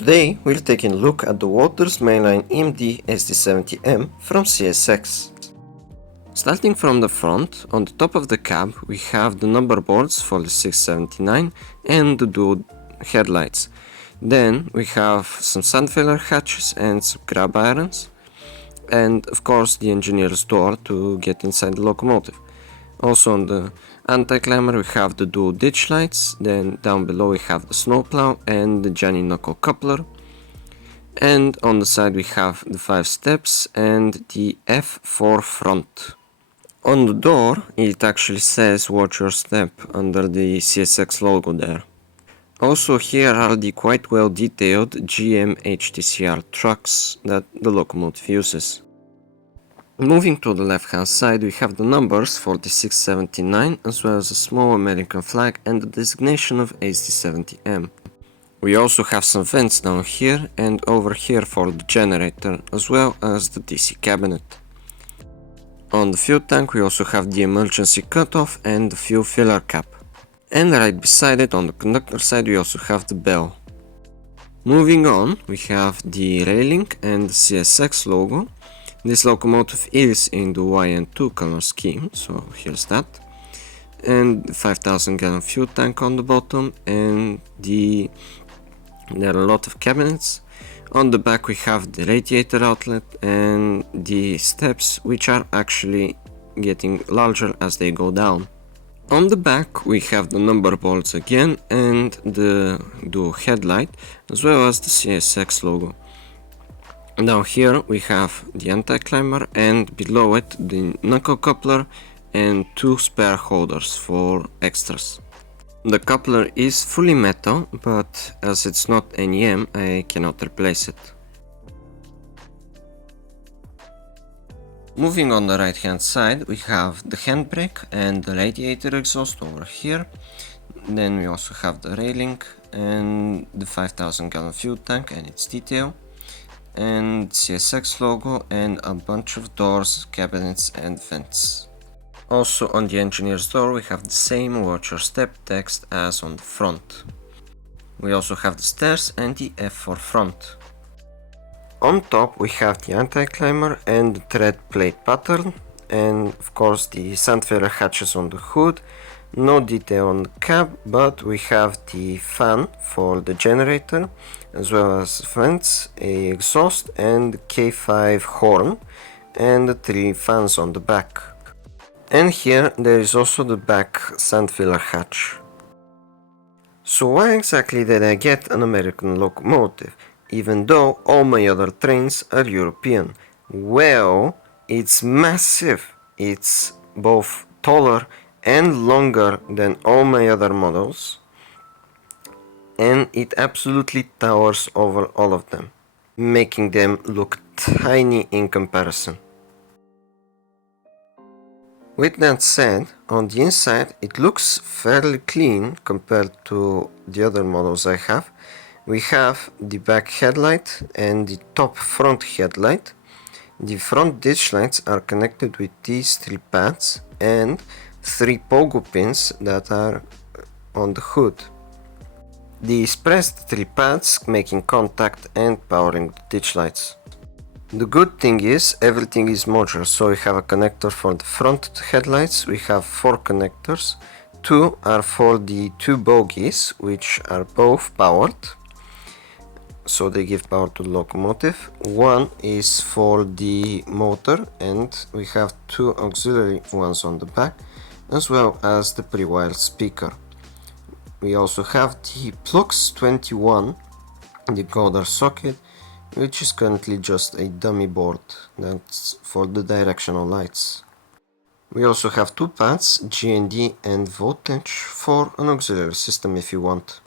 Today we're taking a look at the Walthers Mainline SD70M from CSX. Starting from the front, on the top of the cab we have the number boards for the 679 and the dual headlights. Then we have some sun filler hatches and some grab irons, and of course the engineer's door to get inside the locomotive. Also on the anti-climber we have the dual ditch lights, then down below we have the snowplow and the Johnny knuckle coupler. And on the side we have the 5 steps and the F4 front. On the door it actually says watch your step under the CSX logo there. Also here are the quite well detailed GM HTCR trucks that the locomotive uses. Moving to the left hand side we have the numbers for the 679 as well as a small American flag and the designation of SD70M. We also have some vents down here and over here for the generator as well as the DC cabinet. On the fuel tank we also have the emergency cutoff and the fuel filler cap. And right beside it on the conductor side we also have the bell. Moving on we have the railing and the CSX logo. This locomotive is in the YN2 color scheme, so here's that. And the 5000 gallon fuel tank on the bottom, and there are a lot of cabinets. On the back we have the radiator outlet and the steps, which are actually getting larger as they go down. On the back we have the number boards again and the dual headlight as well as the CSX logo. Down here we have the anti-climber and below it the knuckle coupler and 2 spare holders for extras. The coupler is fully metal, but as it's not NEM I cannot replace it. Moving on the right hand side we have the handbrake and the radiator exhaust over here. Then we also have the railing and the 5000 gallon fuel tank and its detail, and CSX logo and a bunch of doors, cabinets and vents. Also on the engineer's door we have the same watch your step text as on the front. We also have the stairs and the F4 front. On top we have the anti-climber and the tread plate pattern, and of course the sun filler hatches on the hood. No detail on the cab, but we have the fan for the generator as well as vents, a exhaust and the K5 horn and the 3 fans on the back. And here there is also the back sun filler hatch. So why exactly did I get an American locomotive, even though all my other trains are European? Well, it's massive. It's both taller and longer than all my other models, and it absolutely towers over all of them, making them look tiny in comparison. With that said, on the inside it looks fairly clean compared to the other models I have. We have the back headlight and the top front headlight. The front ditch lights are connected with these 3 pads and 3 pogo pins that are on the hood. These press the 3 pads, making contact and powering the ditch lights. The good thing is everything is modular, so we have a connector for the front headlights. We have 4 connectors. 2 are for the 2 bogies, which are both powered, so they give power to the locomotive. 1 is for the motor, and we have 2 auxiliary ones on the back, as well as the pre-wired speaker. We also have the Plux 21 decoder socket, which is currently just a dummy board that's for the directional lights. We also have 2 pads, GND and voltage, for an auxiliary system if you want.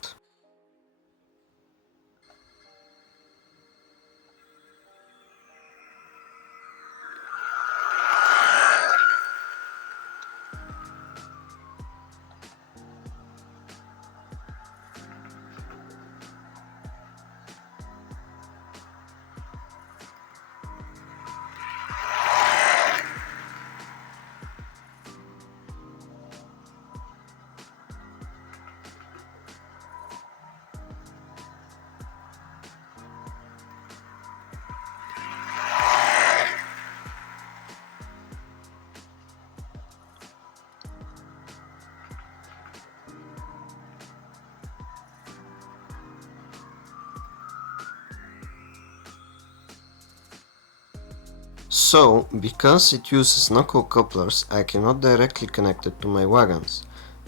So, because it uses knuckle couplers, I cannot directly connect it to my wagons,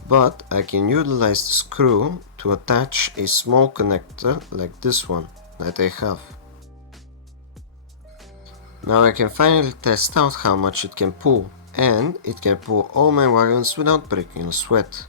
but I can utilize the screw to attach a small connector like this one that I have. Now I can finally test out how much it can pull, and it can pull all my wagons without breaking a sweat.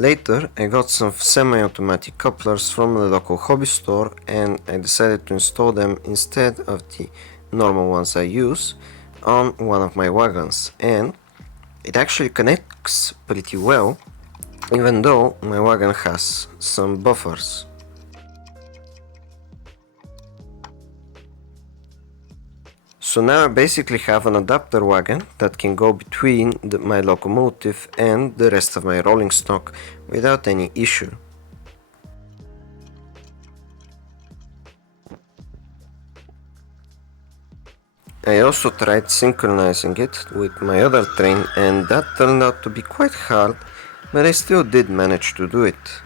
Later, I got some semi-automatic couplers from the local hobby store and I decided to install them instead of the normal ones I use on one of my wagons, and it actually connects pretty well, even though my wagon has some buffers. So now I basically have an adapter wagon that can go between my locomotive and the rest of my rolling stock without any issue. I also tried synchronizing it with my other train and that turned out to be quite hard, but I still did manage to do it.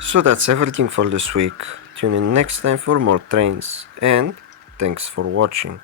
So that's everything for this week. Tune in next time for more trains, and thanks for watching.